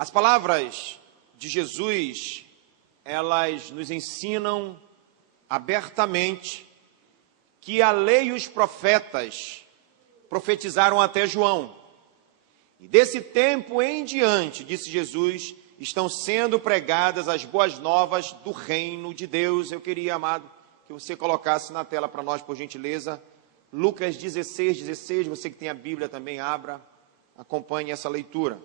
As palavras de Jesus, elas nos ensinam abertamente que a lei e os profetas profetizaram até João. E desse tempo em diante, disse Jesus, estão sendo pregadas as boas novas do reino de Deus. Eu queria, amado, que você colocasse na tela para nós, por gentileza, Lucas 16, você que tem a Bíblia também, abra, acompanhe essa leitura.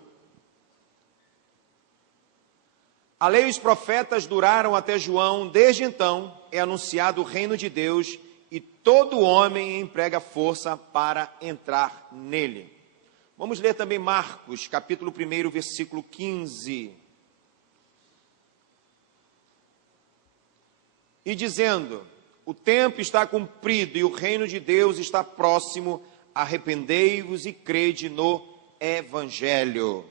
A lei e os profetas duraram até João, desde então é anunciado o reino de Deus e todo homem emprega força para entrar nele. Vamos ler também Marcos, capítulo 1, versículo 15. E dizendo, o tempo está cumprido e o reino de Deus está próximo, arrependei-vos e crede no Evangelho.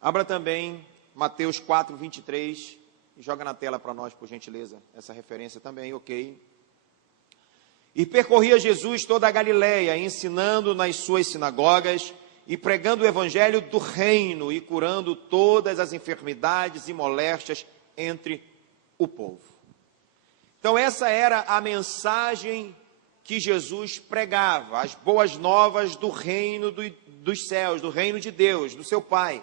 Abra também Mateus 4, 23, e joga na tela para nós, por gentileza, essa referência também, ok. E percorria Jesus toda a Galileia, ensinando nas suas sinagogas e pregando o evangelho do reino e curando todas as enfermidades e moléstias entre o povo. Então essa era a mensagem que Jesus pregava, as boas novas do reino dos céus, do reino de Deus, do seu Pai.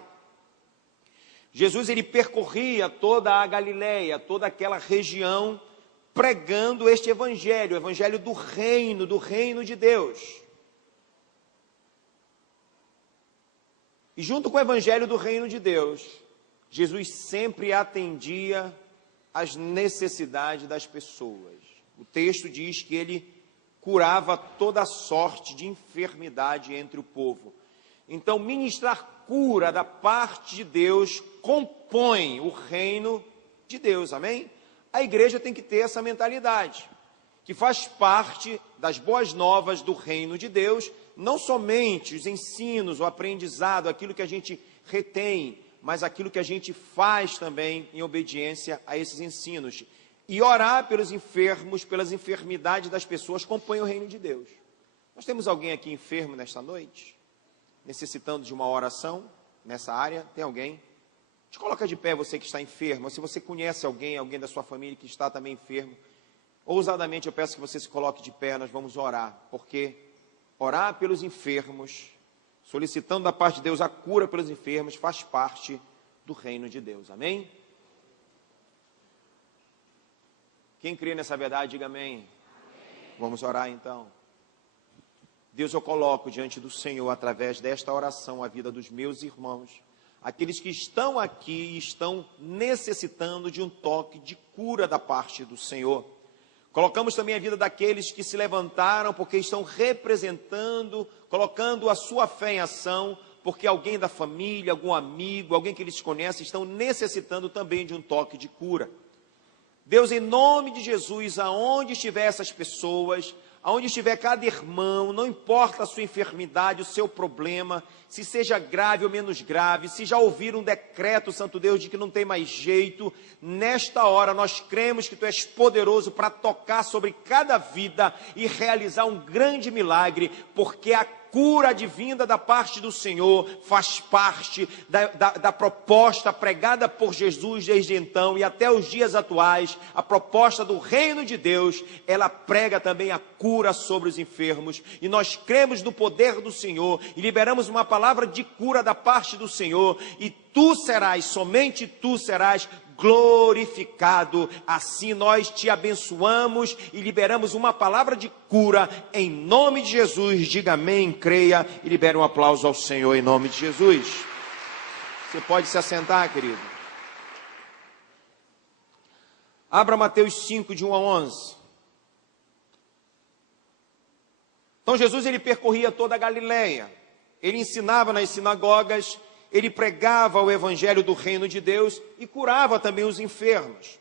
Jesus, ele percorria toda a Galileia, toda aquela região, pregando este evangelho, o evangelho do reino de Deus. E junto com o evangelho do reino de Deus, Jesus sempre atendia às necessidades das pessoas. O texto diz que ele curava toda sorte de enfermidade entre o povo. Então, ministrar cura da parte de Deus compõe o reino de Deus, amém? A igreja tem que ter essa mentalidade, que faz parte das boas novas do reino de Deus, não somente os ensinos, o aprendizado, aquilo que a gente retém, mas aquilo que a gente faz também em obediência a esses ensinos. E orar pelos enfermos, pelas enfermidades das pessoas, compõe o reino de Deus. Nós temos alguém aqui enfermo nesta noite? Necessitando de uma oração nessa área? Tem alguém? Te coloca de pé, você que está enfermo. Ou se você conhece alguém da sua família que está também enfermo, ousadamente eu peço que você se coloque de pé, nós vamos orar, porque orar pelos enfermos, solicitando da parte de Deus a cura pelos enfermos, faz parte do reino de Deus, amém? Quem crê nessa verdade, diga amém. Amém. Vamos orar então. Deus, eu coloco diante do Senhor, através desta oração, a vida dos meus irmãos, aqueles que estão aqui e estão necessitando de um toque de cura da parte do Senhor. Colocamos também a vida daqueles que se levantaram porque estão representando, colocando a sua fé em ação, porque alguém da família, algum amigo, alguém que eles conhecem, estão necessitando também de um toque de cura. Deus, em nome de Jesus, aonde estiver essas pessoas, aonde estiver cada irmão, não importa a sua enfermidade, o seu problema, se seja grave ou menos grave, se já ouviram um decreto, Santo Deus, de que não tem mais jeito, nesta hora nós cremos que Tu és poderoso para tocar sobre cada vida e realizar um grande milagre, porque a cura advinda da parte do Senhor faz parte da proposta pregada por Jesus desde então e até os dias atuais. A proposta do reino de Deus, ela prega também a cura sobre os enfermos, e nós cremos no poder do Senhor e liberamos uma palavra de cura da parte do Senhor, e Tu serás, somente Tu serás glorificado. Assim nós te abençoamos e liberamos uma palavra de cura em nome de Jesus. Diga amém, creia e libere um aplauso ao Senhor em nome de Jesus. Você pode se assentar, querido. Abra Mateus 5, de 1 a 11. Então Jesus, ele percorria toda a Galileia, ele ensinava nas sinagogas, ele pregava o evangelho do reino de Deus e curava também os enfermos.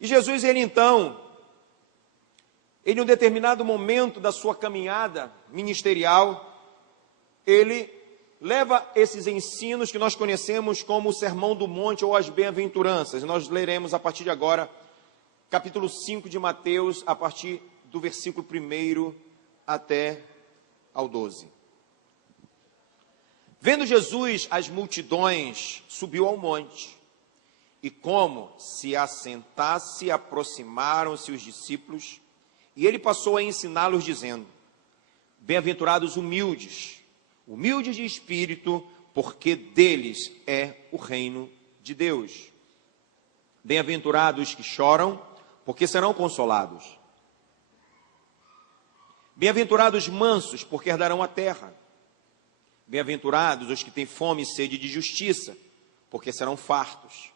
E Jesus, ele então, em um determinado momento da sua caminhada ministerial, ele leva esses ensinos que nós conhecemos como o Sermão do Monte ou as Bem-aventuranças. Nós leremos a partir de agora, capítulo 5 de Mateus, a partir do versículo 1 até ao 12. Vendo Jesus as multidões, subiu ao monte, e como se assentasse, aproximaram-se os discípulos, e ele passou a ensiná-los, dizendo: bem-aventurados humildes, humildes de espírito, porque deles é o reino de Deus. Bem-aventurados que choram, porque serão consolados. Bem-aventurados mansos, porque herdarão a terra. Bem-aventurados os que têm fome e sede de justiça, porque serão fartos.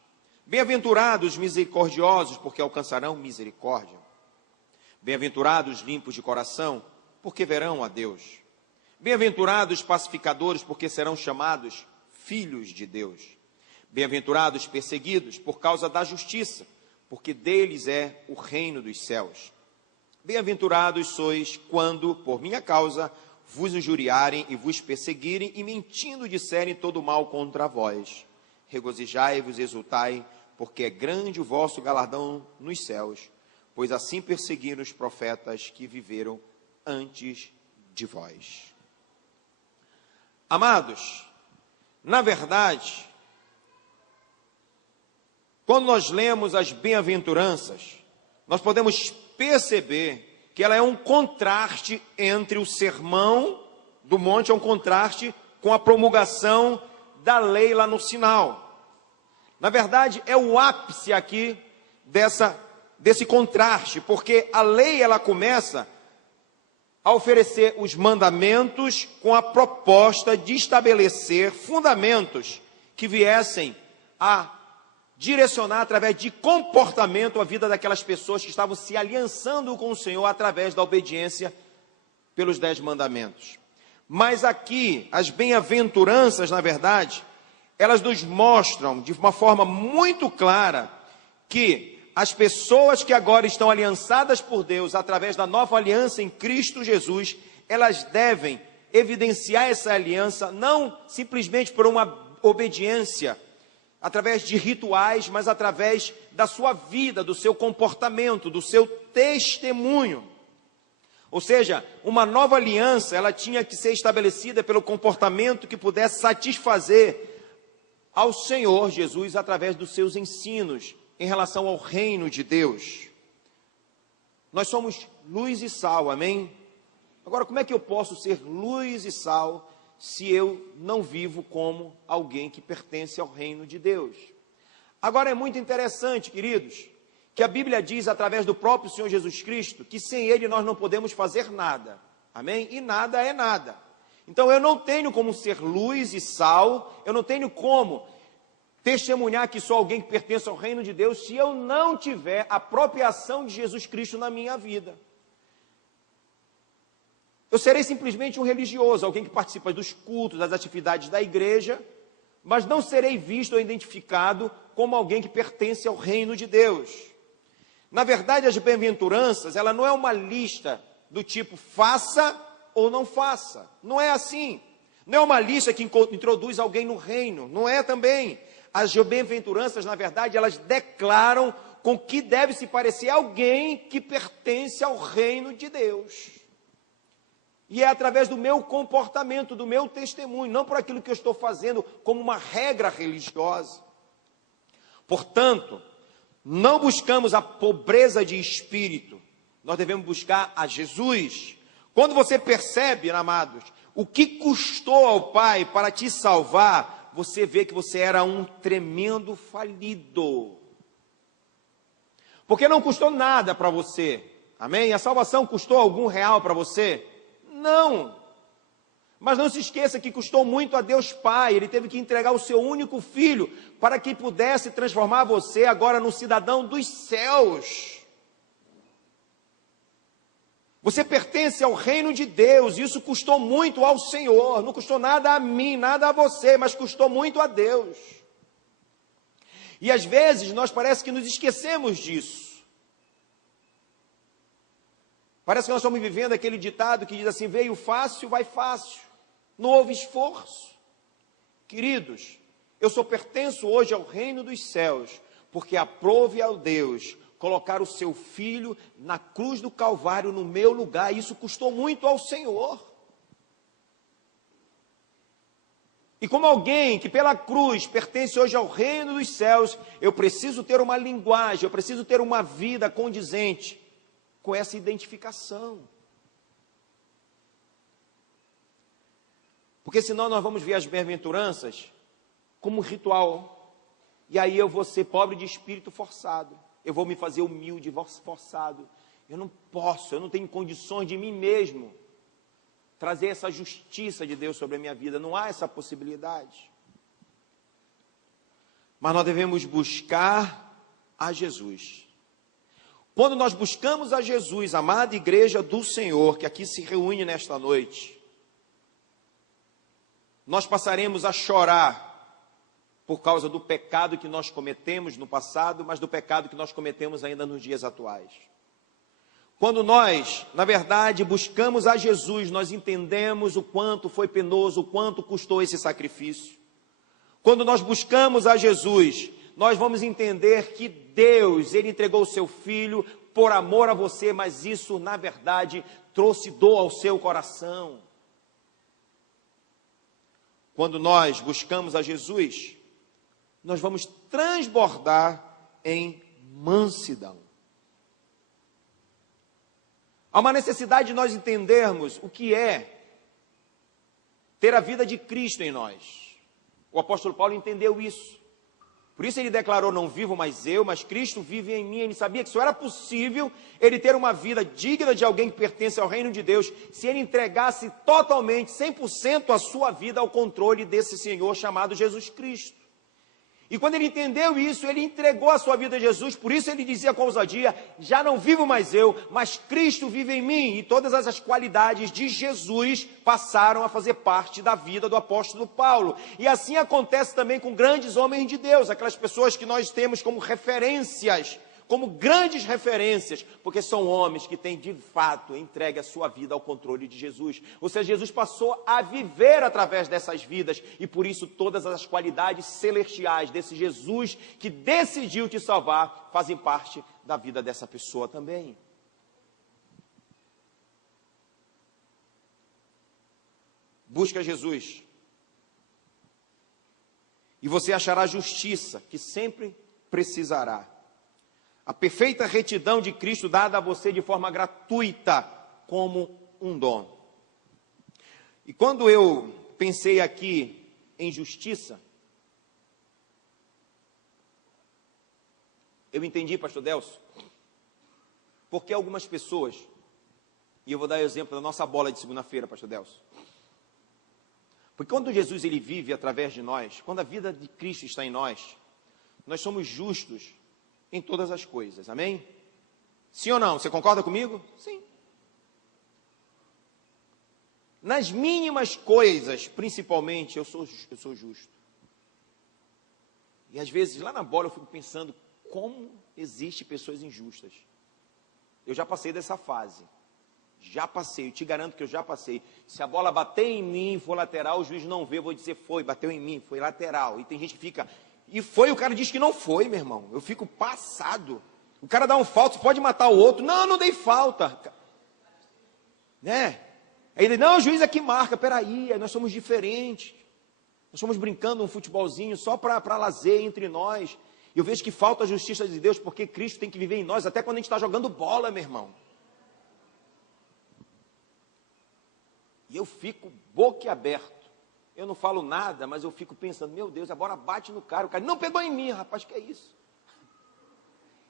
Bem-aventurados misericordiosos, porque alcançarão misericórdia. Bem-aventurados limpos de coração, porque verão a Deus. Bem-aventurados pacificadores, porque serão chamados filhos de Deus. Bem-aventurados perseguidos por causa da justiça, porque deles é o reino dos céus. Bem-aventurados sois quando, por minha causa, vos injuriarem e vos perseguirem, e mentindo disserem todo mal contra vós. Regozijai-vos e exultai, porque é grande o vosso galardão nos céus, pois assim perseguiram os profetas que viveram antes de vós. Amados, na verdade, quando nós lemos as bem-aventuranças, nós podemos perceber que ela é um contraste entre o sermão do monte, é um contraste com a promulgação da lei lá no Sinai. Na verdade, é o ápice aqui desse contraste, porque a lei ela começa a oferecer os mandamentos com a proposta de estabelecer fundamentos que viessem a direcionar através de comportamento a vida daquelas pessoas que estavam se aliançando com o Senhor através da obediência pelos 10 mandamentos. Mas aqui, as bem-aventuranças, na verdade, elas nos mostram de uma forma muito clara que as pessoas que agora estão aliançadas por Deus através da nova aliança em Cristo Jesus, elas devem evidenciar essa aliança não simplesmente por uma obediência através de rituais, mas através da sua vida, do seu comportamento, do seu testemunho. Ou seja, uma nova aliança, ela tinha que ser estabelecida pelo comportamento que pudesse satisfazer ao Senhor Jesus através dos seus ensinos em relação ao reino de Deus. Nós somos luz e sal, amém? Agora, como é que eu posso ser luz e sal se eu não vivo como alguém que pertence ao reino de Deus? Agora é muito interessante, queridos, que a Bíblia diz através do próprio Senhor Jesus Cristo, que sem Ele nós não podemos fazer nada, amém? E nada é nada. Então eu não tenho como ser luz e sal, eu não tenho como testemunhar que sou alguém que pertence ao reino de Deus se eu não tiver a apropriação de Jesus Cristo na minha vida. Eu serei simplesmente um religioso, alguém que participa dos cultos, das atividades da igreja, mas não serei visto ou identificado como alguém que pertence ao reino de Deus. Na verdade, as bem-aventuranças, ela não é uma lista do tipo faça ou não faça. Não é assim. Não é uma lista que introduz alguém no reino. Não é também. As bem-aventuranças, na verdade, elas declaram com que deve se parecer alguém que pertence ao reino de Deus. E é através do meu comportamento, do meu testemunho, não por aquilo que eu estou fazendo como uma regra religiosa. Portanto, não buscamos a pobreza de espírito, nós devemos buscar a Jesus. Quando você percebe, amados, o que custou ao Pai para te salvar, você vê que você era um tremendo falido. Porque não custou nada para você, amém? A salvação custou algum real para você? Não, mas não se esqueça que custou muito a Deus Pai. Ele teve que entregar o seu único filho para que pudesse transformar você agora num cidadão dos céus. Você pertence ao reino de Deus, isso custou muito ao Senhor, não custou nada a mim, nada a você, mas custou muito a Deus. E às vezes nós parece que nos esquecemos disso. Parece que nós estamos vivendo aquele ditado que diz assim, veio fácil, vai fácil, não houve esforço. Queridos, eu só pertenço hoje ao reino dos céus, porque aprove ao Deus colocar o seu filho na cruz do Calvário no meu lugar, e isso custou muito ao Senhor. E como alguém que pela cruz pertence hoje ao reino dos céus, eu preciso ter uma linguagem, eu preciso ter uma vida condizente com essa identificação. Porque senão nós vamos ver as bem-aventuranças como um ritual. E aí eu vou ser pobre de espírito forçado. Eu vou me fazer humilde, forçado. Eu não posso, eu não tenho condições de mim mesmo trazer essa justiça de Deus sobre a minha vida. Não há essa possibilidade. Mas nós devemos buscar a Jesus. Quando nós buscamos a Jesus, amada igreja do Senhor, que aqui se reúne nesta noite, nós passaremos a chorar por causa do pecado que nós cometemos no passado, mas do pecado que nós cometemos ainda nos dias atuais. Quando nós, na verdade, buscamos a Jesus, nós entendemos o quanto foi penoso, o quanto custou esse sacrifício. Quando nós buscamos a Jesus, nós vamos entender que Deus, Ele entregou o seu Filho por amor a você, mas isso, na verdade, trouxe dor ao seu coração. Quando nós buscamos a Jesus, nós vamos transbordar em mansidão. Há uma necessidade de nós entendermos o que é ter a vida de Cristo em nós. O apóstolo Paulo entendeu isso. Por isso ele declarou, não vivo mais eu, mas Cristo vive em mim. Ele sabia que só era possível ele ter uma vida digna de alguém que pertence ao reino de Deus, se ele entregasse totalmente, 100% a sua vida ao controle desse Senhor chamado Jesus Cristo. E quando ele entendeu isso, ele entregou a sua vida a Jesus, por isso ele dizia com ousadia, já não vivo mais eu, mas Cristo vive em mim. E todas essas qualidades de Jesus passaram a fazer parte da vida do apóstolo Paulo. E assim acontece também com grandes homens de Deus, aquelas pessoas que nós temos como referências, como grandes referências, porque são homens que têm de fato entregue a sua vida ao controle de Jesus. Ou seja, Jesus passou a viver através dessas vidas, e por isso todas as qualidades celestiais desse Jesus que decidiu te salvar, fazem parte da vida dessa pessoa também. Busca Jesus, e você achará justiça que sempre precisará. A perfeita retidão de Cristo dada a você de forma gratuita, como um dom. E quando eu pensei aqui em justiça, eu entendi, pastor Delcio, porque algumas pessoas, e eu vou dar o exemplo da nossa bola de segunda-feira, pastor Delcio. Porque quando Jesus ele vive através de nós, quando a vida de Cristo está em nós, nós somos justos em todas as coisas, amém? Sim ou não? Você concorda comigo? Sim. Nas mínimas coisas, principalmente, eu sou justo. E às vezes, lá na bola, eu fico pensando, como existem pessoas injustas. Eu já passei dessa fase. Já passei, eu te garanto que eu já passei. Se a bola bater em mim, for lateral, o juiz não vê, eu vou dizer, foi, bateu em mim, foi lateral. E tem gente que fica... E foi, o cara diz que não foi, meu irmão. Eu fico passado. O cara dá um falta, pode matar o outro. Não, não dei falta. Né? Aí ele, não, o juiz aqui marca. Peraí, nós somos diferentes. Nós estamos brincando um futebolzinho só para lazer entre nós. E eu vejo que falta a justiça de Deus, porque Cristo tem que viver em nós, até quando a gente está jogando bola, meu irmão. E eu fico boquiaberto. Eu não falo nada, mas eu fico pensando, meu Deus, a bola bate no cara. O cara não pegou em mim, rapaz, que é isso?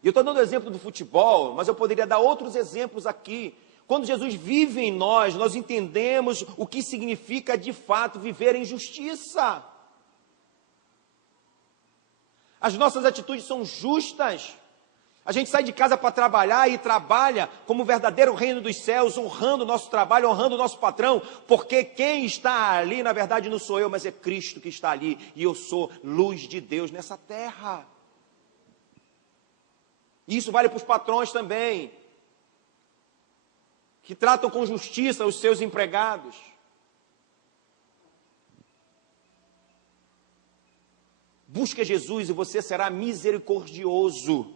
E eu estou dando o exemplo do futebol, mas eu poderia dar outros exemplos aqui. Quando Jesus vive em nós, nós entendemos o que significa de fato viver em justiça. As nossas atitudes são justas. A gente sai de casa para trabalhar e trabalha como o verdadeiro reino dos céus, honrando o nosso trabalho, honrando o nosso patrão, porque quem está ali, na verdade, não sou eu, mas é Cristo que está ali, e eu sou luz de Deus nessa terra. Isso vale para os patrões também, que tratam com justiça os seus empregados. Busque Jesus e você será misericordioso.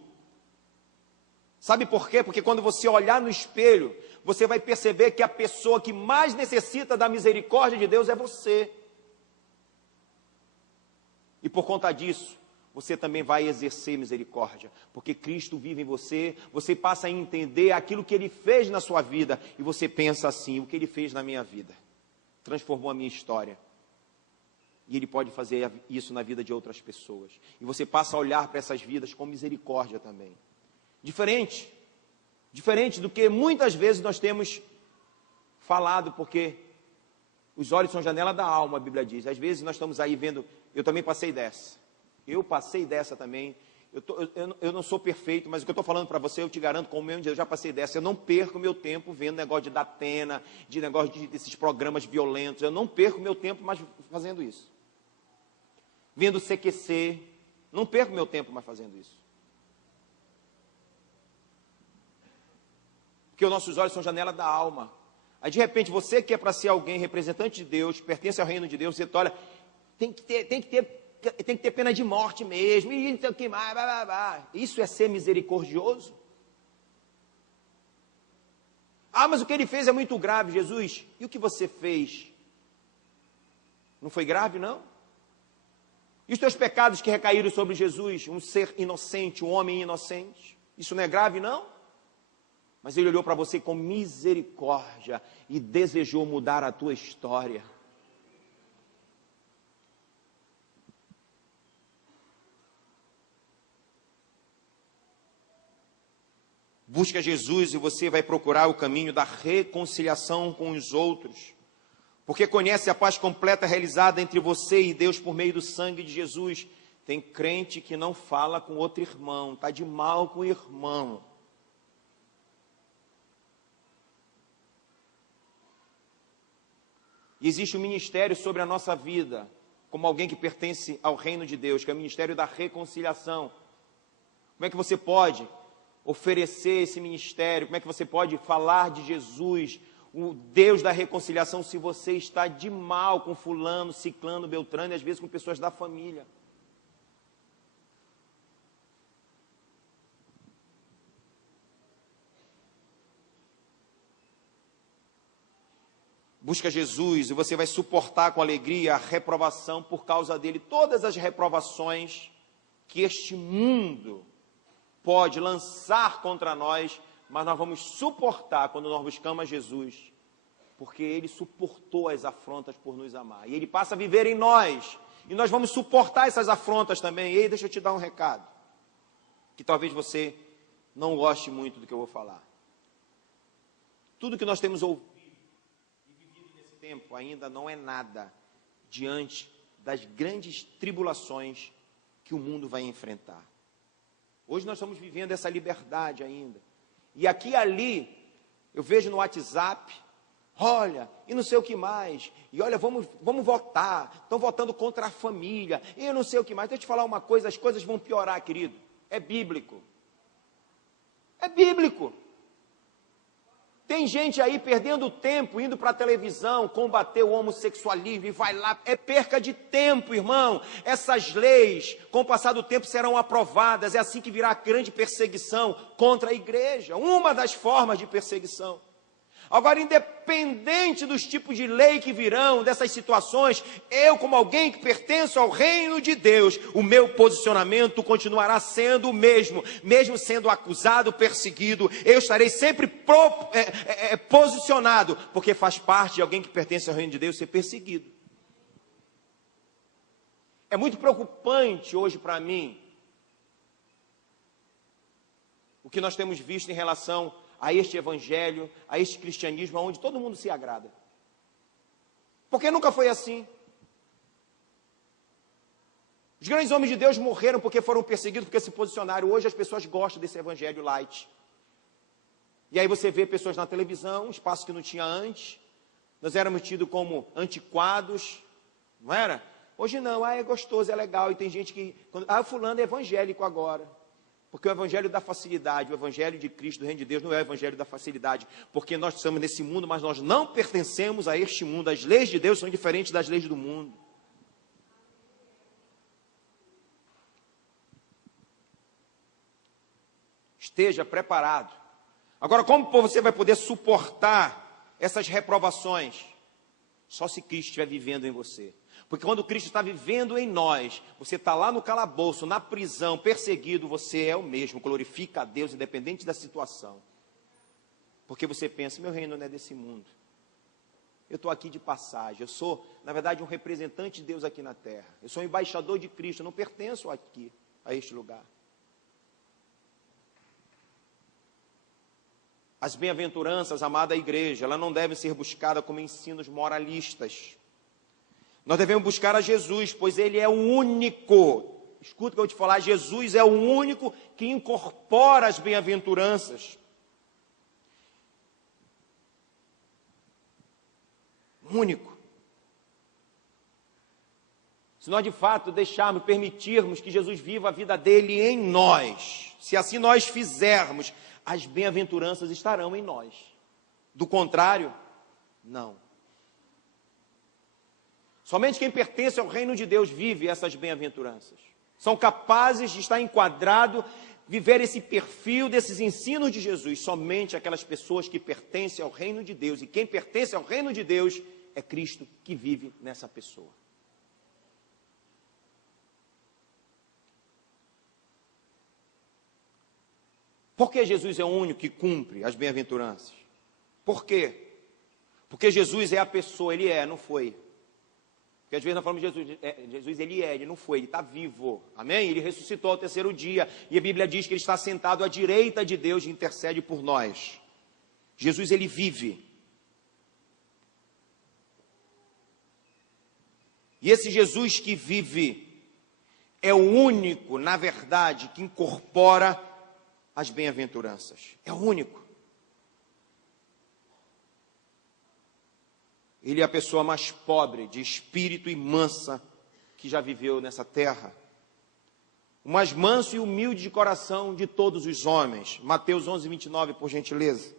Sabe por quê? Porque quando você olhar no espelho, você vai perceber que a pessoa que mais necessita da misericórdia de Deus é você. E por conta disso, você também vai exercer misericórdia, porque Cristo vive em você, você passa a entender aquilo que Ele fez na sua vida, e você pensa assim: o que Ele fez na minha vida? Transformou a minha história. E Ele pode fazer isso na vida de outras pessoas. E você passa a olhar para essas vidas com misericórdia também. Diferente do que muitas vezes nós temos falado, porque os olhos são janela da alma, a Bíblia diz. Às vezes nós estamos aí vendo, eu também passei dessa. Eu passei dessa também. Eu não sou perfeito, mas o que eu estou falando para você, eu te garanto, como eu já passei dessa. Eu não perco meu tempo vendo negócio de Datena, de negócio desses programas violentos. Eu não perco meu tempo mais fazendo isso. Vendo CQC. Não perco meu tempo mais fazendo isso. Porque os nossos olhos são janela da alma. Aí de repente você que é para ser alguém, representante de Deus, pertence ao reino de Deus, você olha, tem que ter pena de morte mesmo, e não sei o que mais, blá, blá, blá. Isso é ser misericordioso? Ah, mas o que ele fez é muito grave, Jesus. E o que você fez? Não foi grave, não? E os teus pecados que recaíram sobre Jesus, um ser inocente, um homem inocente? Isso não é grave, não? Mas ele olhou para você com misericórdia e desejou mudar a tua história. Busca Jesus e você vai procurar o caminho da reconciliação com os outros. Porque conhece a paz completa realizada entre você e Deus por meio do sangue de Jesus. Tem crente que não fala com outro irmão, está de mal com o irmão. E existe um ministério sobre a nossa vida, como alguém que pertence ao reino de Deus, que é o ministério da reconciliação. Como é que você pode oferecer esse ministério? Como é que você pode falar de Jesus, o Deus da reconciliação, se você está de mal com fulano, ciclano, beltrano, e às vezes com pessoas da família? Busca Jesus e você vai suportar com alegria a reprovação por causa dele. Todas as reprovações que este mundo pode lançar contra nós, mas nós vamos suportar quando nós buscamos Jesus, porque ele suportou as afrontas por nos amar. E ele passa a viver em nós, e nós vamos suportar essas afrontas também. E aí, deixa eu te dar um recado, que talvez você não goste muito do que eu vou falar. Tudo que nós temos ouvido tempo ainda não é nada diante das grandes tribulações que o mundo vai enfrentar. Hoje nós estamos vivendo essa liberdade ainda. E aqui e ali, eu vejo no WhatsApp, olha, e não sei o que mais, e olha, vamos votar, estão votando contra a família, e eu não sei o que mais. Deixa eu te falar uma coisa, as coisas vão piorar, querido. É bíblico. É bíblico. Tem gente aí perdendo tempo, indo para a televisão, combater o homossexualismo, e vai lá, é perca de tempo, irmão. Essas leis, com o passar do tempo, serão aprovadas, é assim que virá a grande perseguição contra a igreja, uma das formas de perseguição. Agora, independente dos tipos de lei que virão, dessas situações, eu, como alguém que pertenço ao reino de Deus, o meu posicionamento continuará sendo o mesmo. Mesmo sendo acusado, perseguido, eu estarei sempre posicionado, porque faz parte de alguém que pertence ao reino de Deus ser perseguido. É muito preocupante hoje para mim o que nós temos visto em relação a este evangelho, a este cristianismo, onde todo mundo se agrada. Porque nunca foi assim. Os grandes homens de Deus morreram porque foram perseguidos, porque se posicionaram. Hoje as pessoas gostam desse evangelho light. E aí você vê pessoas na televisão, um espaço que não tinha antes. Nós éramos tidos como antiquados, não era? Hoje não, é gostoso, é legal. E tem gente que, o fulano é evangélico agora. Porque o evangelho da facilidade, o evangelho de Cristo, do reino de Deus, não é o evangelho da facilidade. Porque nós estamos nesse mundo, mas nós não pertencemos a este mundo. As leis de Deus são diferentes das leis do mundo. Esteja preparado. Agora, como você vai poder suportar essas reprovações? Só se Cristo estiver vivendo em você. Porque quando Cristo está vivendo em nós, você está lá no calabouço, na prisão, perseguido, você é o mesmo, glorifica a Deus, independente da situação. Porque você pensa, meu reino não é desse mundo. Eu estou aqui de passagem, eu sou, na verdade, um representante de Deus aqui na terra. Eu sou um embaixador de Cristo, eu não pertenço aqui, a este lugar. As bem-aventuranças, amada igreja, elas não devem ser buscadas como ensinos moralistas. Nós devemos buscar a Jesus, pois Ele é o único, escuta o que eu vou te falar, Jesus é o único que incorpora as bem-aventuranças. Único. Se nós de fato deixarmos, permitirmos que Jesus viva a vida dele em nós, se assim nós fizermos, as bem-aventuranças estarão em nós. Do contrário, não. Somente quem pertence ao reino de Deus vive essas bem-aventuranças. São capazes de estar enquadrado, viver esse perfil desses ensinos de Jesus. Somente aquelas pessoas que pertencem ao reino de Deus. E quem pertence ao reino de Deus é Cristo que vive nessa pessoa. Por que Jesus é o único que cumpre as bem-aventuranças? Por quê? Porque Jesus é a pessoa, ele é, não foi. Porque às vezes nós falamos de Jesus, Jesus ele é, ele não foi, ele está vivo, amém? Ele ressuscitou ao terceiro dia, e a Bíblia diz que ele está sentado à direita de Deus e intercede por nós. Jesus ele vive. E esse Jesus que vive é o único, na verdade, que incorpora as bem-aventuranças. É o único. Ele é a pessoa mais pobre de espírito e mansa que já viveu nessa terra. O mais manso e humilde de coração de todos os homens. Mateus 11, 29, por gentileza.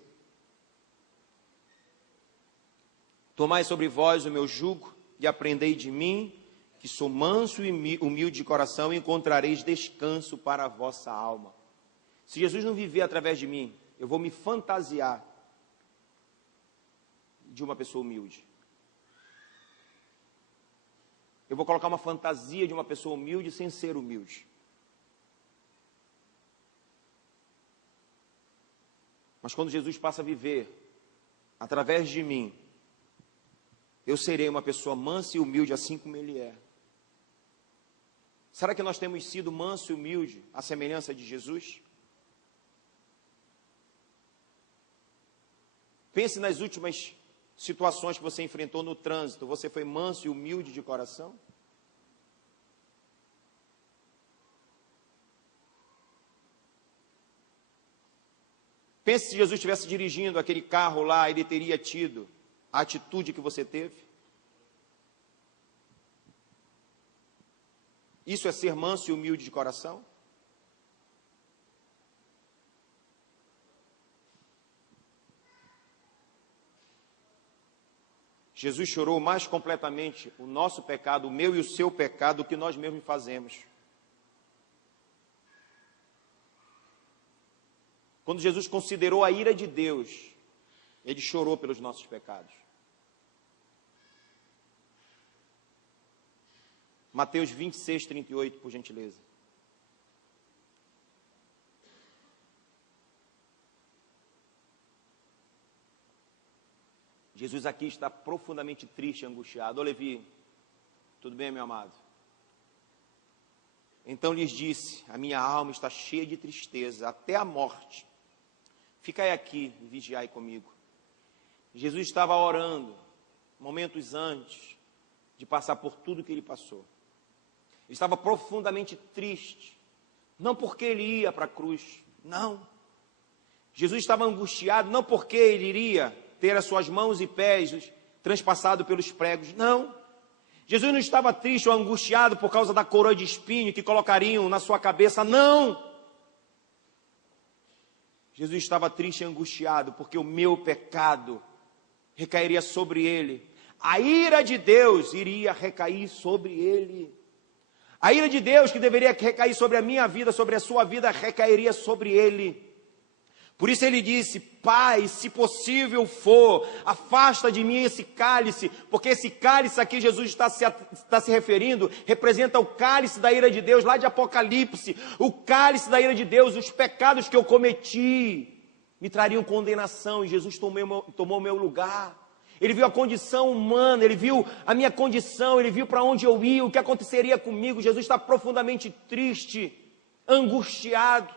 Tomai sobre vós o meu jugo e aprendei de mim, que sou manso e humilde de coração, e encontrareis descanso para a vossa alma. Se Jesus não viver através de mim, eu vou me fantasiar de uma pessoa humilde. Eu vou colocar uma fantasia de uma pessoa humilde sem ser humilde. Mas quando Jesus passa a viver através de mim, eu serei uma pessoa mansa e humilde assim como Ele é. Será que nós temos sido manso e humilde à semelhança de Jesus? Pense nas últimas situações que você enfrentou no trânsito. Você foi manso e humilde de coração? Pense se Jesus estivesse dirigindo aquele carro lá, ele teria tido a atitude que você teve? Isso é ser manso e humilde de coração? Jesus chorou mais completamente o nosso pecado, o meu e o seu pecado, do que nós mesmos fazemos. Quando Jesus considerou a ira de Deus, Ele chorou pelos nossos pecados. Mateus 26, 38, por gentileza. Jesus aqui está profundamente triste e angustiado. Ô Levi, tudo bem, meu amado? Então lhes disse, a minha alma está cheia de tristeza, até a morte. Ficai aqui e vigiai comigo. Jesus estava orando, momentos antes de passar por tudo que ele passou. Ele estava profundamente triste, não porque ele ia para a cruz, não. Jesus estava angustiado, não porque ele iria ter as suas mãos e pés transpassado pelos pregos, não. Jesus não estava triste ou angustiado por causa da coroa de espinho que colocariam na sua cabeça, não. Jesus estava triste e angustiado porque o meu pecado recairia sobre ele. A ira de Deus iria recair sobre ele. A ira de Deus que deveria recair sobre a minha vida, sobre a sua vida, recairia sobre ele. Por isso ele disse: Pai, se possível for, afasta de mim esse cálice, porque esse cálice aqui Jesus está se referindo, representa o cálice da ira de Deus, lá de Apocalipse, o cálice da ira de Deus. Os pecados que eu cometi me trariam condenação, e Jesus tomou meu lugar. Ele viu a condição humana, ele viu a minha condição, ele viu para onde eu ia, o que aconteceria comigo. Jesus está profundamente triste, angustiado.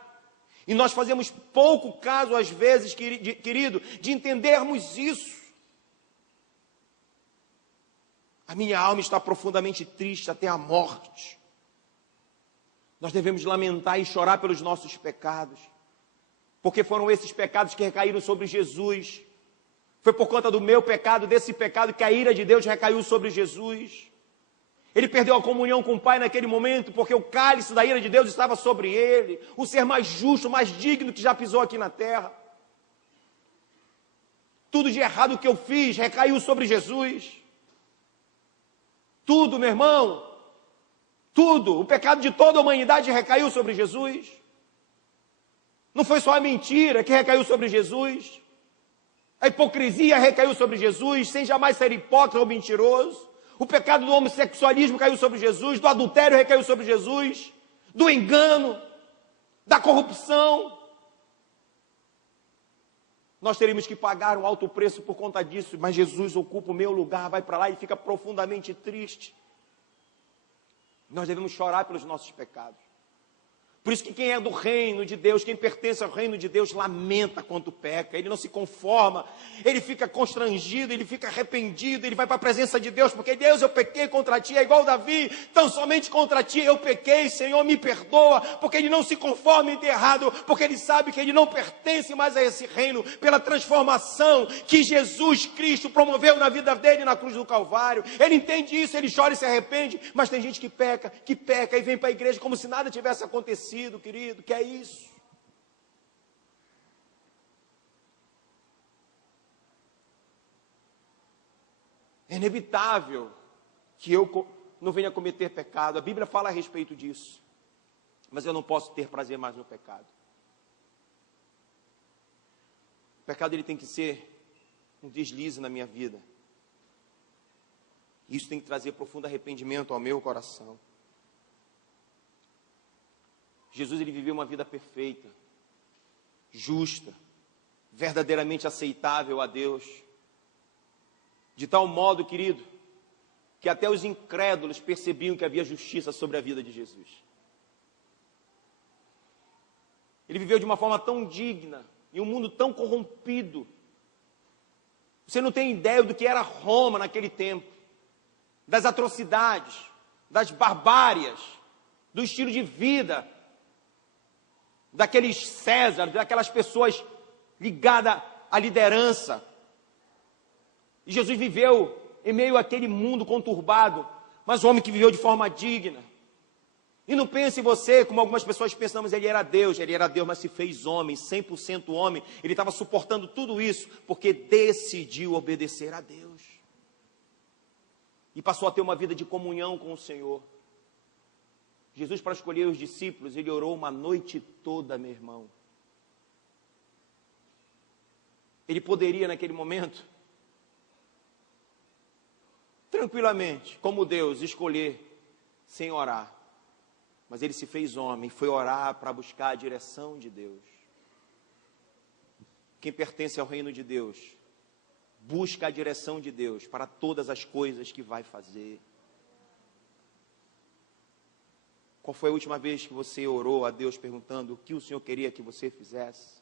E nós fazemos pouco caso, às vezes, querido, de entendermos isso. A minha alma está profundamente triste até a morte. Nós devemos lamentar e chorar pelos nossos pecados, porque foram esses pecados que recaíram sobre Jesus. Foi por conta do meu pecado, desse pecado, que a ira de Deus recaiu sobre Jesus. Ele perdeu a comunhão com o Pai naquele momento, porque o cálice da ira de Deus estava sobre ele, o ser mais justo, mais digno que já pisou aqui na terra. Tudo de errado que eu fiz recaiu sobre Jesus. Tudo, meu irmão, tudo, o pecado de toda a humanidade recaiu sobre Jesus. Não foi só a mentira que recaiu sobre Jesus, a hipocrisia recaiu sobre Jesus, sem jamais ser hipócrita ou mentiroso. O pecado do homossexualismo caiu sobre Jesus, do adultério recaiu sobre Jesus, do engano, da corrupção. Nós teríamos que pagar um alto preço por conta disso, mas Jesus ocupa o meu lugar, vai para lá e fica profundamente triste. Nós devemos chorar pelos nossos pecados. Por isso que quem é do reino de Deus, quem pertence ao reino de Deus, lamenta quando peca, ele não se conforma, ele fica constrangido, ele fica arrependido, ele vai para a presença de Deus, porque Deus, eu pequei contra ti, é igual Davi, tão somente contra ti eu pequei, Senhor, me perdoa, porque ele não se conforma em ter errado, porque ele sabe que ele não pertence mais a esse reino, pela transformação que Jesus Cristo promoveu na vida dele na cruz do Calvário. Ele entende isso, ele chora e se arrepende, mas tem gente que peca e vem para a igreja como se nada tivesse acontecido. Querido, que é isso? É inevitável que eu não venha cometer pecado. A Bíblia fala a respeito disso. Mas eu não posso ter prazer mais no pecado. O pecado ele tem que ser um deslize na minha vida. Isso tem que trazer profundo arrependimento ao meu coração. Jesus ele viveu uma vida perfeita, justa, verdadeiramente aceitável a Deus, de tal modo, querido, que até os incrédulos percebiam que havia justiça sobre a vida de Jesus. Ele viveu de uma forma tão digna, em um mundo tão corrompido. Você não tem ideia do que era Roma naquele tempo, das atrocidades, das barbárias, do estilo de vida, daqueles Césares, daquelas pessoas ligadas à liderança. E Jesus viveu em meio àquele mundo conturbado, mas um homem que viveu de forma digna. E não pense você, como algumas pessoas pensam, mas ele era Deus, mas se fez homem, 100% homem. Ele estava suportando tudo isso, porque decidiu obedecer a Deus. E passou a ter uma vida de comunhão com o Senhor. Jesus, para escolher os discípulos, ele orou uma noite toda, meu irmão. Ele poderia, naquele momento, tranquilamente, como Deus, escolher sem orar. Mas ele se fez homem, foi orar para buscar a direção de Deus. Quem pertence ao reino de Deus, busca a direção de Deus para todas as coisas que vai fazer. Qual foi a última vez que você orou a Deus perguntando o que o Senhor queria que você fizesse?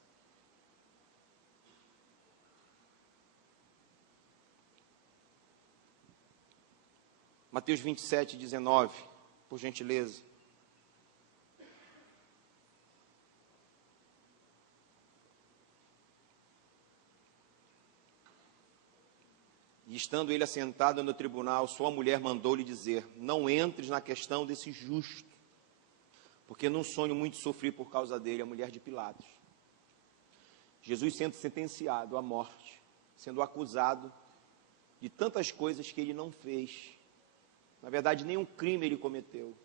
Mateus 27, 19, por gentileza. E estando ele assentado no tribunal, sua mulher mandou-lhe dizer: não entres na questão desse justo, porque num sonho muito sofri por causa dele, a mulher de Pilatos. Jesus sendo sentenciado à morte, sendo acusado de tantas coisas que ele não fez. Na verdade, nenhum crime ele cometeu.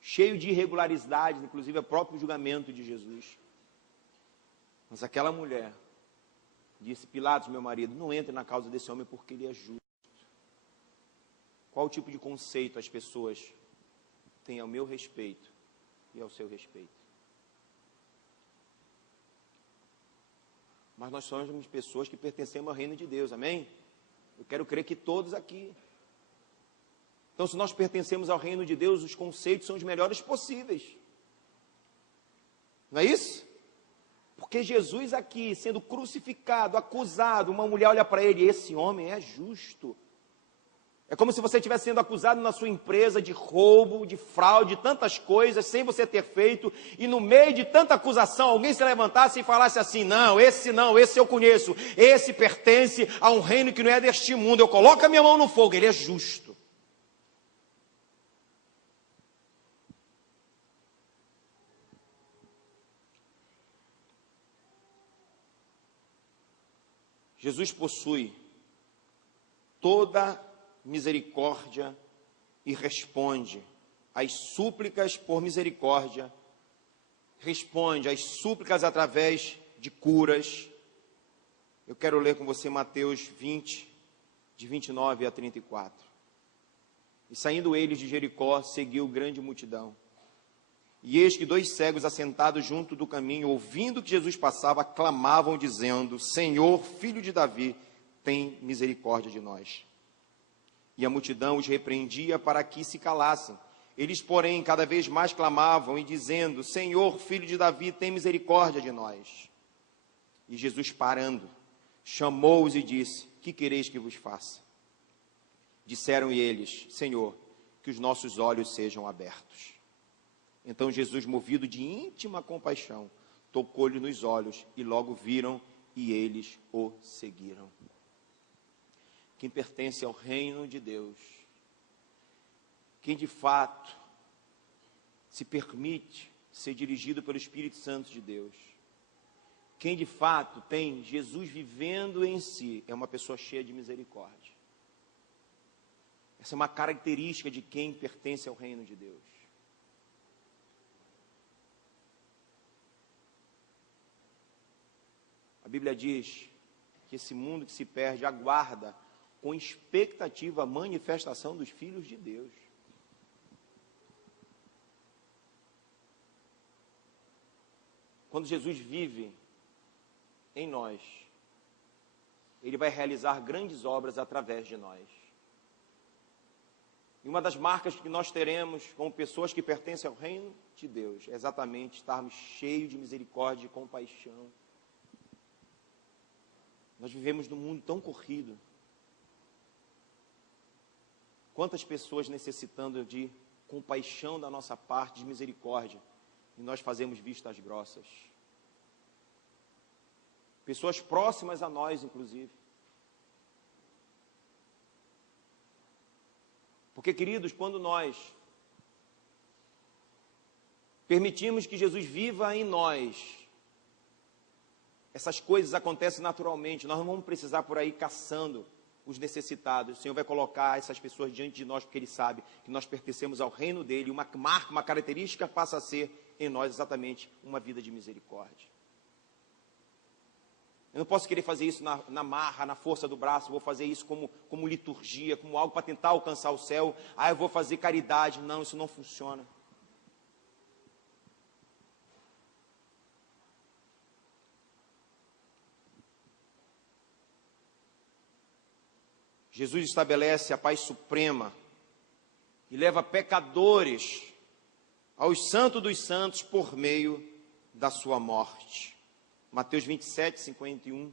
Cheio de irregularidades, inclusive o próprio julgamento de Jesus. Mas aquela mulher disse: Pilatos, meu marido, não entre na causa desse homem porque ele é justo. Qual tipo de conceito as pessoas têm ao meu respeito e ao seu respeito? Mas nós somos pessoas que pertencemos ao reino de Deus, amém? Eu quero crer que todos aqui. Então, se nós pertencemos ao reino de Deus, os conceitos são os melhores possíveis. Não é isso? Porque Jesus aqui, sendo crucificado, acusado, uma mulher olha para ele: esse homem é justo. É como se você estivesse sendo acusado na sua empresa de roubo, de fraude, de tantas coisas, sem você ter feito, e no meio de tanta acusação, alguém se levantasse e falasse assim: não, esse eu conheço, esse pertence a um reino que não é deste mundo, eu coloco a minha mão no fogo, ele é justo. Jesus possui toda misericórdia e responde às súplicas por misericórdia, responde às súplicas através de curas. Eu quero ler com você Mateus 20, de 29 a 34. E saindo eles de Jericó, seguiu grande multidão. E eis que 2 cegos assentados junto do caminho, ouvindo que Jesus passava, clamavam dizendo: Senhor, filho de Davi, tem misericórdia de nós. E a multidão os repreendia para que se calassem. Eles, porém, cada vez mais clamavam e dizendo: Senhor, filho de Davi, tem misericórdia de nós. E Jesus, parando, chamou-os e disse: que quereis que vos faça? Disseram eles: Senhor, que os nossos olhos sejam abertos. Então Jesus, movido de íntima compaixão, tocou-lhe nos olhos, e logo viram, e eles o seguiram. Quem pertence ao reino de Deus, quem de fato se permite ser dirigido pelo Espírito Santo de Deus, quem de fato tem Jesus vivendo em si, é uma pessoa cheia de misericórdia. Essa é uma característica de quem pertence ao reino de Deus. A Bíblia diz que esse mundo que se perde aguarda com expectativa a manifestação dos filhos de Deus. Quando Jesus vive em nós, Ele vai realizar grandes obras através de nós. E uma das marcas que nós teremos como pessoas que pertencem ao reino de Deus é exatamente estarmos cheios de misericórdia e compaixão. Nós vivemos num mundo tão corrido. Quantas pessoas necessitando de compaixão da nossa parte, de misericórdia, e nós fazemos vistas grossas. Pessoas próximas a nós, inclusive. Porque, queridos, quando nós permitimos que Jesus viva em nós, essas coisas acontecem naturalmente. Nós não vamos precisar por aí caçando os necessitados. O Senhor vai colocar essas pessoas diante de nós, porque Ele sabe que nós pertencemos ao reino dEle. Uma marca, uma característica passa a ser em nós exatamente uma vida de misericórdia. Eu não posso querer fazer isso na marra, na força do braço. Vou fazer isso como liturgia, como algo para tentar alcançar o céu. Eu vou fazer caridade. Não, isso não funciona. Jesus estabelece a paz suprema e leva pecadores aos santos dos santos por meio da sua morte. Mateus 27, 51.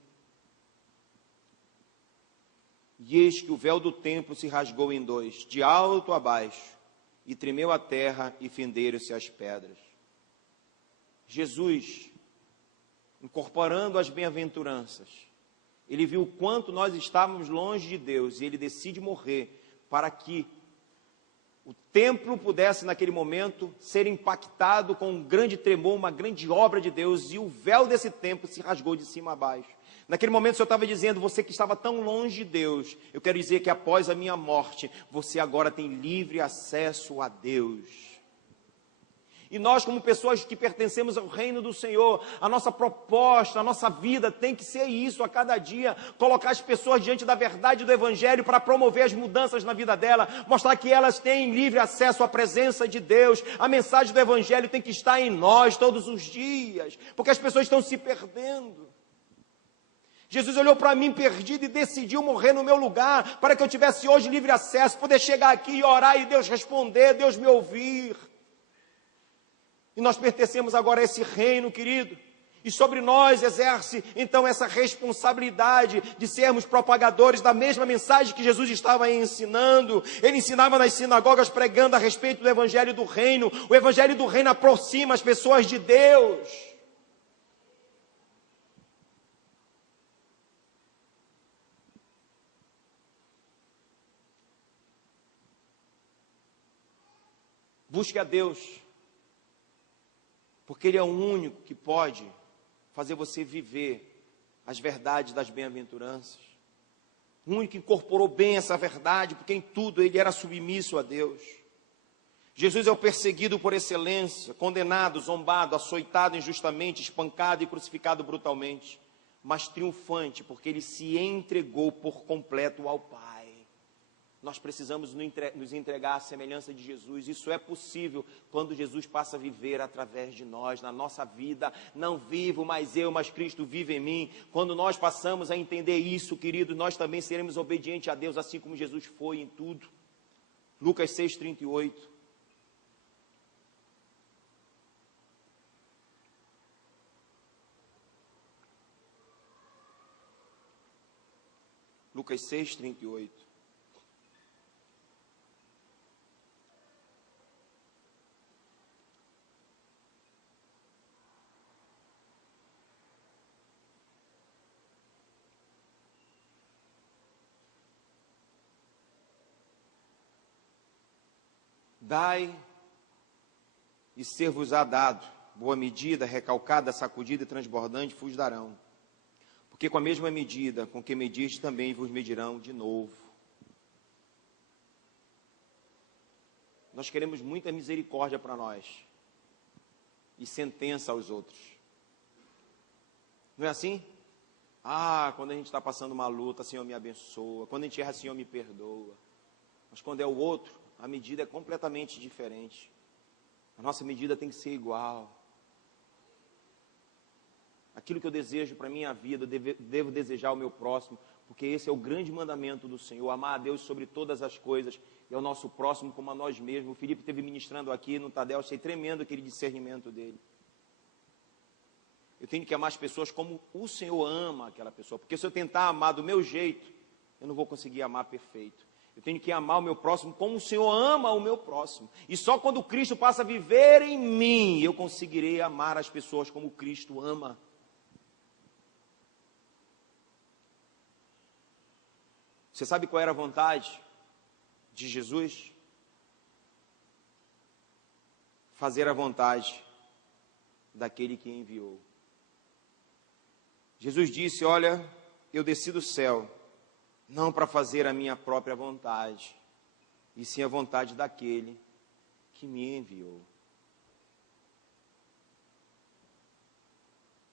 E eis que o véu do templo se rasgou em dois, de alto a baixo, e tremeu a terra e fenderam-se as pedras. Jesus, incorporando as bem-aventuranças, Ele viu o quanto nós estávamos longe de Deus, e Ele decide morrer para que o templo pudesse, naquele momento, ser impactado com um grande tremor, uma grande obra de Deus, e o véu desse templo se rasgou de cima a baixo. Naquele momento o Senhor estava dizendo: você que estava tão longe de Deus, eu quero dizer que após a minha morte, você agora tem livre acesso a Deus. E nós, como pessoas que pertencemos ao reino do Senhor, a nossa proposta, a nossa vida tem que ser isso a cada dia, colocar as pessoas diante da verdade do Evangelho para promover as mudanças na vida dela, mostrar que elas têm livre acesso à presença de Deus. A mensagem do Evangelho tem que estar em nós todos os dias, porque as pessoas estão se perdendo. Jesus olhou para mim perdido e decidiu morrer no meu lugar, para que eu tivesse hoje livre acesso, poder chegar aqui e orar e Deus responder, Deus me ouvir. E nós pertencemos agora a esse reino, querido, e sobre nós exerce então essa responsabilidade de sermos propagadores da mesma mensagem que Jesus estava ensinando. Ele ensinava nas sinagogas pregando a respeito do Evangelho do Reino. O Evangelho do Reino aproxima as pessoas de Deus. Busque a Deus, porque Ele é o único que pode fazer você viver as verdades das bem-aventuranças. O único que incorporou bem essa verdade, porque em tudo Ele era submisso a Deus. Jesus é o perseguido por excelência, condenado, zombado, açoitado injustamente, espancado e crucificado brutalmente, mas triunfante, porque Ele se entregou por completo ao Pai. Nós precisamos nos entregar à semelhança de Jesus. Isso é possível quando Jesus passa a viver através de nós, na nossa vida. Não vivo mais eu, mas Cristo vive em mim. Quando nós passamos a entender isso, queridos, nós também seremos obedientes a Deus, assim como Jesus foi em tudo. Lucas 6:38. Lucas 6:38. Dai e ser-vos-á dado, boa medida, recalcada, sacudida e transbordante vos darão. Porque com a mesma medida com que mediste, também vos medirão de novo. Nós queremos muita misericórdia para nós e sentença aos outros. Não é assim? Quando a gente está passando uma luta, Senhor me abençoa. Quando a gente erra, Senhor me perdoa. Mas quando é o outro, a medida é completamente diferente. A nossa medida tem que ser igual. Aquilo que eu desejo para a minha vida, devo desejar ao meu próximo, porque esse é o grande mandamento do Senhor, amar a Deus sobre todas as coisas, e ao nosso próximo como a nós mesmos. O Felipe esteve ministrando aqui no Tadel, achei tremendo aquele discernimento dele. Eu tenho que amar as pessoas como o Senhor ama aquela pessoa, porque se eu tentar amar do meu jeito, eu não vou conseguir amar perfeito. Eu tenho que amar o meu próximo como o Senhor ama o meu próximo. E só quando Cristo passa a viver em mim, eu conseguirei amar as pessoas como Cristo ama. Você sabe qual era a vontade de Jesus? Fazer a vontade daquele que enviou. Jesus disse: olha, eu desci do céu, não para fazer a minha própria vontade, e sim a vontade daquele que me enviou.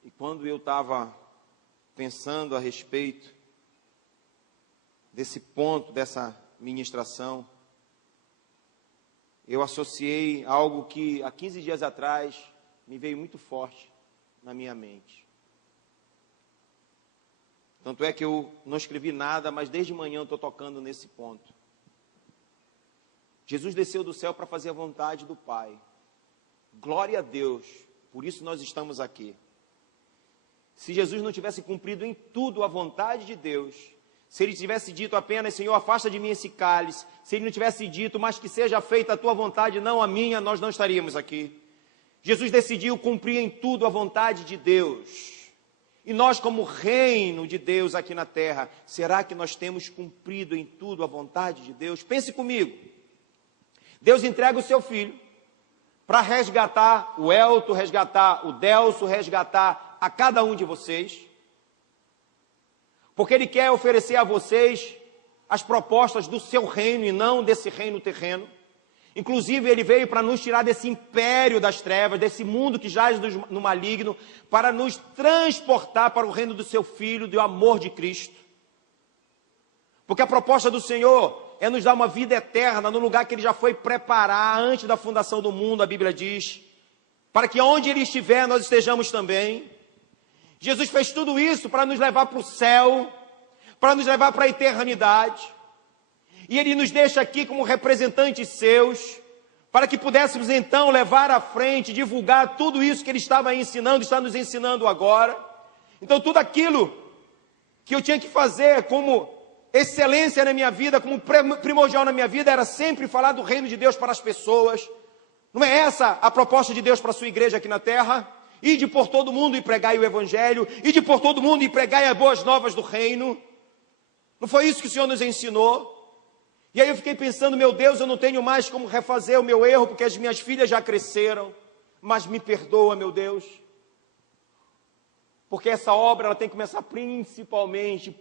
E quando eu estava pensando a respeito desse ponto, dessa ministração, eu associei algo que há 15 dias atrás me veio muito forte na minha mente. Tanto é que eu não escrevi nada, mas desde manhã eu estou tocando nesse ponto. Jesus desceu do céu para fazer a vontade do Pai. Glória a Deus, por isso nós estamos aqui. Se Jesus não tivesse cumprido em tudo a vontade de Deus, se Ele tivesse dito apenas: Senhor, afasta de mim esse cálice, se Ele não tivesse dito: mas que seja feita a tua vontade, não a minha, nós não estaríamos aqui. Jesus decidiu cumprir em tudo a vontade de Deus. E nós, como reino de Deus aqui na terra, será que nós temos cumprido em tudo a vontade de Deus? Pense comigo. Deus entrega o seu filho para resgatar o Elton, resgatar o Delso, resgatar a cada um de vocês, porque Ele quer oferecer a vocês as propostas do seu reino e não desse reino terreno. Inclusive, ele veio para nos tirar desse império das trevas, desse mundo que jaz no maligno, para nos transportar para o reino do seu Filho, do amor de Cristo. Porque a proposta do Senhor é nos dar uma vida eterna no lugar que Ele já foi preparar antes da fundação do mundo, a Bíblia diz, para que onde Ele estiver, nós estejamos também. Jesus fez tudo isso para nos levar para o céu, para nos levar para a eternidade. E Ele nos deixa aqui como representantes seus, para que pudéssemos então levar à frente, divulgar tudo isso que Ele estava ensinando, está nos ensinando agora. Então tudo aquilo que eu tinha que fazer como excelência na minha vida, como primordial na minha vida, era sempre falar do reino de Deus para as pessoas. Não é essa a proposta de Deus para a sua igreja aqui na terra? Ide por todo mundo e pregai o evangelho, ide por todo mundo e pregai as boas novas do reino. Não foi isso que o Senhor nos ensinou? E aí eu fiquei pensando, meu Deus, eu não tenho mais como refazer o meu erro, porque as minhas filhas já cresceram, mas me perdoa, meu Deus. Porque essa obra ela tem que começar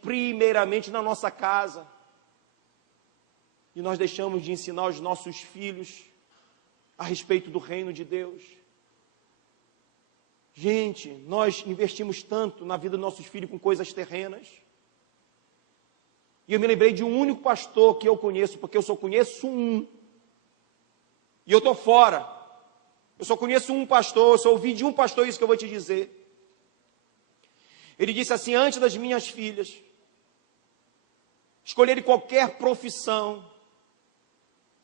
primeiramente na nossa casa. E nós deixamos de ensinar os nossos filhos a respeito do reino de Deus. Gente, nós investimos tanto na vida dos nossos filhos com coisas terrenas. E eu me lembrei de um único pastor que eu conheço, porque eu só conheço um. E eu estou fora. Eu só conheço um pastor, eu só ouvi de um pastor isso que eu vou te dizer. Ele disse assim, antes das minhas filhas escolherem qualquer profissão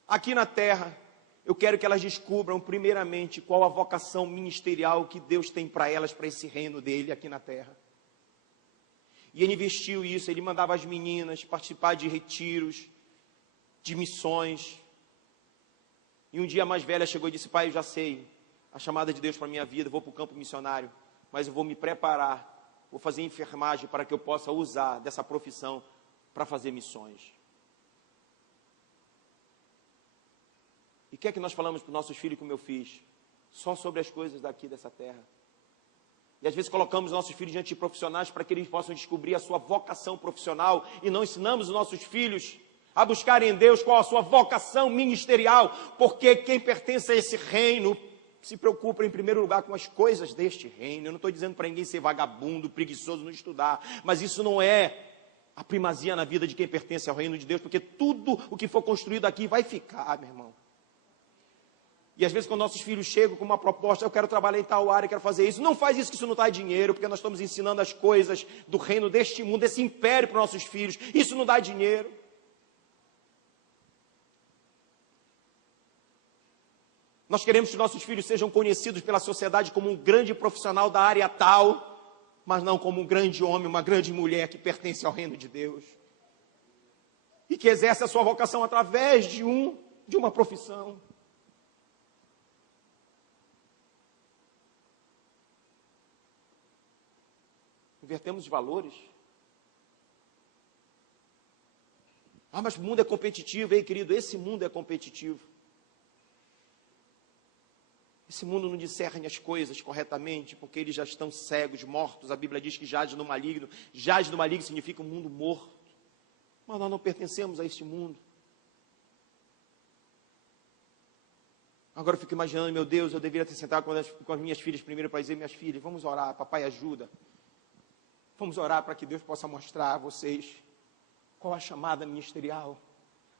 aqui na terra, eu quero que elas descubram primeiramente qual a vocação ministerial que Deus tem para elas, para esse reino dele aqui na terra. E ele investiu isso, ele mandava as meninas participar de retiros, de missões. E um dia a mais velha chegou e disse, pai, eu já sei a chamada de Deus para a minha vida, vou para o campo missionário, mas eu vou me preparar, vou fazer enfermagem para que eu possa usar dessa profissão para fazer missões. E o que é que nós falamos para os nossos filhos, como eu fiz? Só sobre as coisas daqui dessa terra. E às vezes colocamos nossos filhos diante de profissionais para que eles possam descobrir a sua vocação profissional e não ensinamos os nossos filhos a buscarem em Deus qual a sua vocação ministerial, porque quem pertence a esse reino se preocupa em primeiro lugar com as coisas deste reino. Eu não estou dizendo para ninguém ser vagabundo, preguiçoso, não estudar, mas isso não é a primazia na vida de quem pertence ao reino de Deus, porque tudo o que for construído aqui vai ficar, meu irmão. E às vezes quando nossos filhos chegam com uma proposta, eu quero trabalhar em tal área, eu quero fazer isso. Não faz isso, que isso não dá dinheiro, porque nós estamos ensinando as coisas do reino deste mundo, desse império para os nossos filhos. Isso não dá dinheiro. Nós queremos que nossos filhos sejam conhecidos pela sociedade como um grande profissional da área tal, mas não como um grande homem, uma grande mulher que pertence ao reino de Deus. E que exerce a sua vocação através de uma profissão. Invertemos os valores. Ah, mas o mundo é competitivo. Ei, querido, esse mundo é competitivo. Esse mundo não discerne as coisas corretamente, porque eles já estão cegos, mortos. A Bíblia diz que jaz no maligno. Jaz no maligno significa um mundo morto. Mas nós não pertencemos a este mundo. Agora eu fico imaginando, meu Deus, eu deveria ter sentado com as minhas filhas primeiro para dizer, minhas filhas, vamos orar, papai ajuda. Vamos orar para que Deus possa mostrar a vocês qual a chamada ministerial,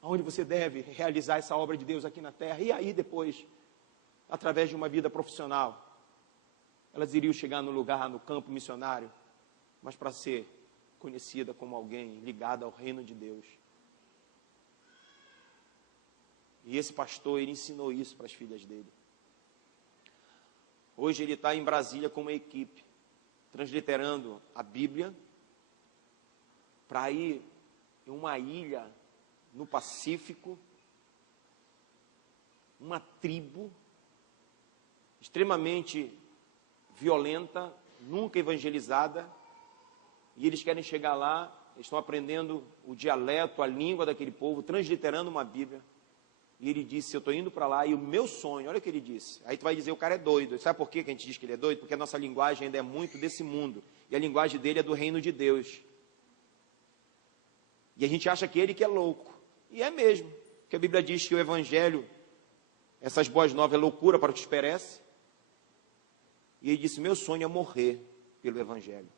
aonde você deve realizar essa obra de Deus aqui na terra. E aí depois, através de uma vida profissional, elas iriam chegar no lugar, no campo missionário, mas para ser conhecida como alguém ligada ao reino de Deus. E esse pastor, ele ensinou isso para as filhas dele. Hoje ele está em Brasília com uma equipe, transliterando a Bíblia para ir em uma ilha no Pacífico, uma tribo extremamente violenta, nunca evangelizada, e eles querem chegar lá, eles estão aprendendo o dialeto, a língua daquele povo, transliterando uma Bíblia. E ele disse, eu estou indo para lá, e o meu sonho, olha o que ele disse. Aí tu vai dizer, o cara é doido. Sabe por que a gente diz que ele é doido? Porque a nossa linguagem ainda é muito desse mundo. E a linguagem dele é do reino de Deus. E a gente acha que ele que é louco. E é mesmo. Porque a Bíblia diz que o evangelho essas boas novas é loucura para o que perece. E ele disse, meu sonho é morrer pelo Evangelho.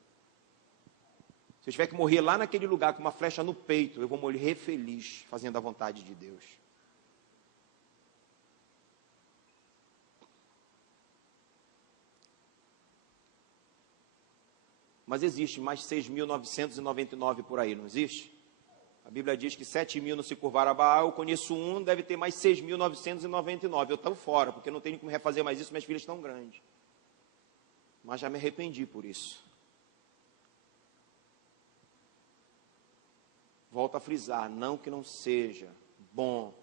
Se eu tiver que morrer lá naquele lugar com uma flecha no peito, eu vou morrer feliz, fazendo a vontade de Deus. Mas existe mais 6.999 por aí, não existe? A Bíblia diz que 7.000 não se curvaram a Baal, eu conheço um, deve ter mais 6.999. Eu estou fora, porque não tenho como refazer mais isso, minhas filhas estão grandes. Mas já me arrependi por isso. Volto a frisar, não que não seja bom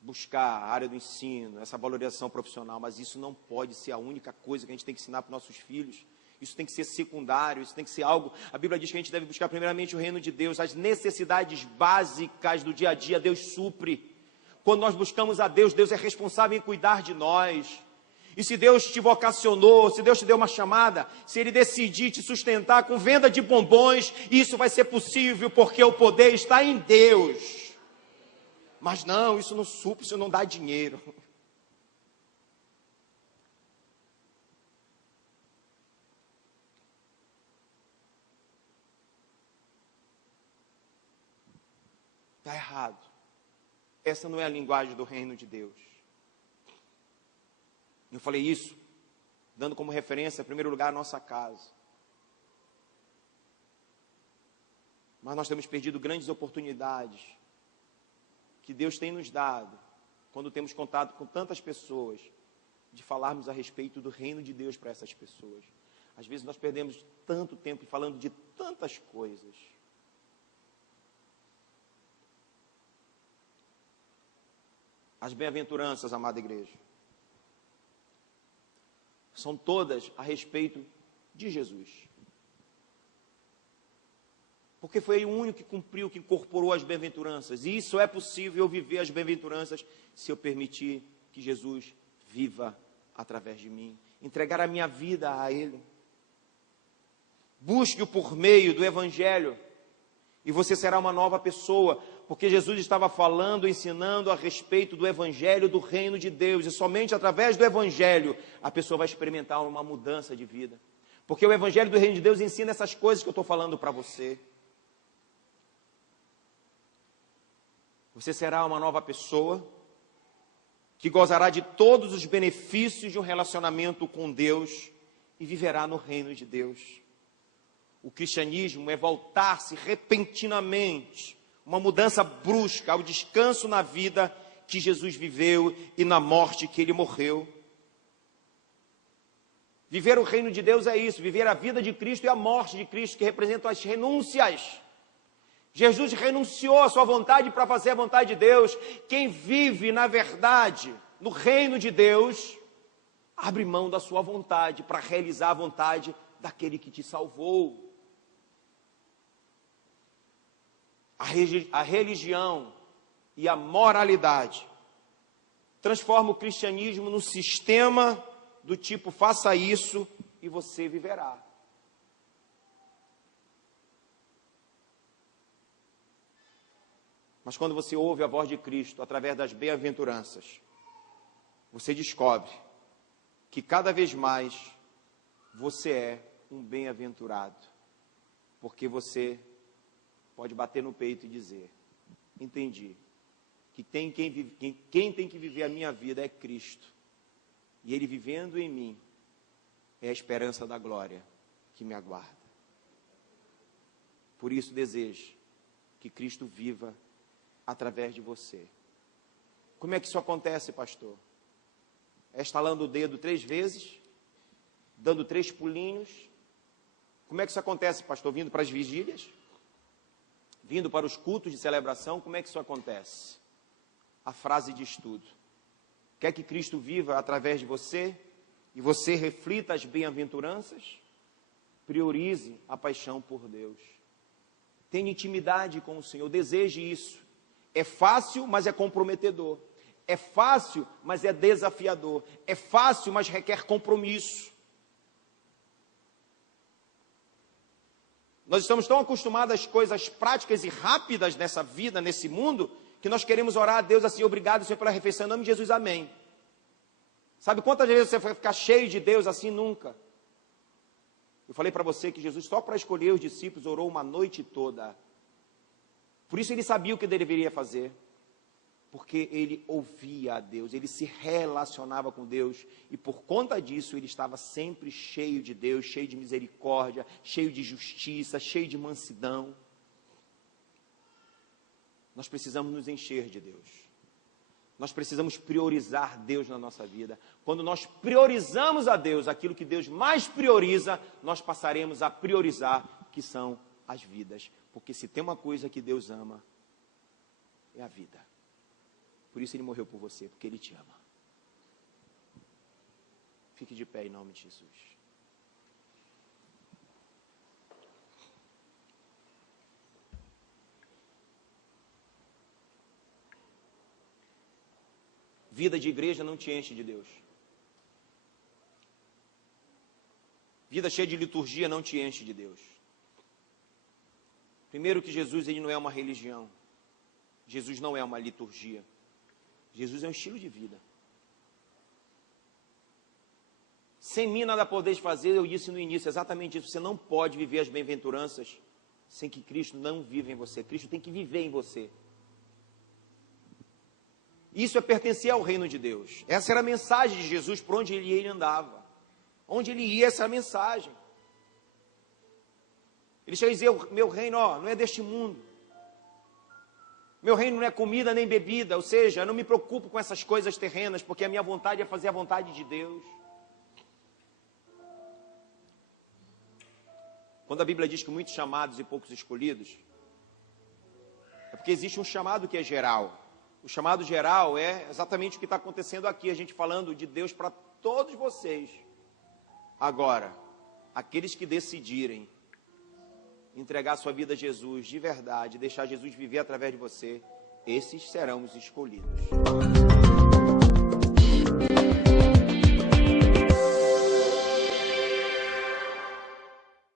buscar a área do ensino, essa valorização profissional, mas isso não pode ser a única coisa que a gente tem que ensinar para os nossos filhos. Isso tem que ser secundário, isso tem que ser algo... A Bíblia diz que a gente deve buscar primeiramente o reino de Deus, as necessidades básicas do dia a dia, Deus supre. Quando nós buscamos a Deus, Deus é responsável em cuidar de nós. E se Deus te vocacionou, se Deus te deu uma chamada, se Ele decidir te sustentar com venda de bombons, isso vai ser possível, porque o poder está em Deus. Mas não, isso não supre, isso não dá dinheiro. Está errado. Essa não é a linguagem do reino de Deus. Eu falei isso, dando como referência, em primeiro lugar, a nossa casa. Mas nós temos perdido grandes oportunidades que Deus tem nos dado, quando temos contato com tantas pessoas, de falarmos a respeito do reino de Deus para essas pessoas. Às vezes nós perdemos tanto tempo falando de tantas coisas. As bem-aventuranças, amada igreja, são todas a respeito de Jesus. Porque foi o único que cumpriu, que incorporou as bem-aventuranças. E isso é possível eu viver as bem-aventuranças se eu permitir que Jesus viva através de mim. Entregar a minha vida a Ele. Busque-o por meio do Evangelho. E você será uma nova pessoa. Porque Jesus estava falando, ensinando a respeito do Evangelho do reino de Deus. E somente através do Evangelho a pessoa vai experimentar uma mudança de vida. Porque o Evangelho do reino de Deus ensina essas coisas que eu estou falando para você. Você será uma nova pessoa que gozará de todos os benefícios de um relacionamento com Deus e viverá no reino de Deus. O cristianismo é voltar-se repentinamente, uma mudança brusca ao descanso na vida que Jesus viveu e na morte que Ele morreu. Viver o reino de Deus é isso, viver a vida de Cristo e a morte de Cristo, que representam as renúncias. Jesus renunciou à sua vontade para fazer a vontade de Deus. Quem vive, na verdade, no reino de Deus, abre mão da sua vontade para realizar a vontade daquele que te salvou. A religião e a moralidade transforma o cristianismo num sistema do tipo, faça isso e você viverá. Mas quando você ouve a voz de Cristo através das bem-aventuranças, você descobre que cada vez mais você é um bem-aventurado, porque você pode bater no peito e dizer, entendi, que quem tem que viver a minha vida é Cristo, e Ele vivendo em mim é a esperança da glória que me aguarda. Por isso desejo que Cristo viva através de você. Como é que isso acontece, pastor? É estalando o dedo 3 vezes, dando 3 pulinhos. Como é que isso acontece, pastor? Vindo para as vigílias? Vindo para os cultos de celebração? Como é que isso acontece? A frase diz tudo. Quer que Cristo viva através de você e você reflita as bem-aventuranças? Priorize a paixão por Deus. Tenha intimidade com o Senhor, deseje isso. É fácil, mas é comprometedor. É fácil, mas é desafiador. É fácil, mas requer compromisso. Nós estamos tão acostumados às coisas práticas e rápidas nessa vida, nesse mundo, que nós queremos orar a Deus assim, obrigado, Senhor, pela refeição, em nome de Jesus, amém. Sabe quantas vezes você vai ficar cheio de Deus assim? Nunca. Eu falei para você que Jesus, só para escolher os discípulos, orou uma noite toda. Por isso ele sabia o que ele deveria fazer. Porque ele ouvia a Deus, ele se relacionava com Deus, e por conta disso ele estava sempre cheio de Deus, cheio de misericórdia, cheio de justiça, cheio de mansidão. Nós precisamos nos encher de Deus. Nós precisamos priorizar Deus na nossa vida. Quando nós priorizamos a Deus, aquilo que Deus mais prioriza, nós passaremos a priorizar, que são as vidas. Porque se tem uma coisa que Deus ama, é a vida. Por isso ele morreu por você, porque ele te ama. Fique de pé em nome de Jesus. Vida de igreja não te enche de Deus. Vida cheia de liturgia não te enche de Deus. Primeiro que Jesus, ele não é uma religião. Jesus não é uma liturgia. Jesus é um estilo de vida. Sem mim nada podeis fazer, eu disse no início, exatamente isso. Você não pode viver as bem-aventuranças sem que Cristo não viva em você. Cristo tem que viver em você. Isso é pertencer ao reino de Deus. Essa era a mensagem de Jesus por onde ele andava. Onde ele ia, essa era a mensagem. Ele chega a dizer, meu reino, não é deste mundo. Meu reino não é comida nem bebida, ou seja, eu não me preocupo com essas coisas terrenas, porque a minha vontade é fazer a vontade de Deus. Quando a Bíblia diz que muitos chamados e poucos escolhidos, é porque existe um chamado que é geral. O chamado geral é exatamente o que está acontecendo aqui, a gente falando de Deus para todos vocês. Agora, aqueles que decidirem entregar sua vida a Jesus de verdade, deixar Jesus viver através de você, esses serão os escolhidos.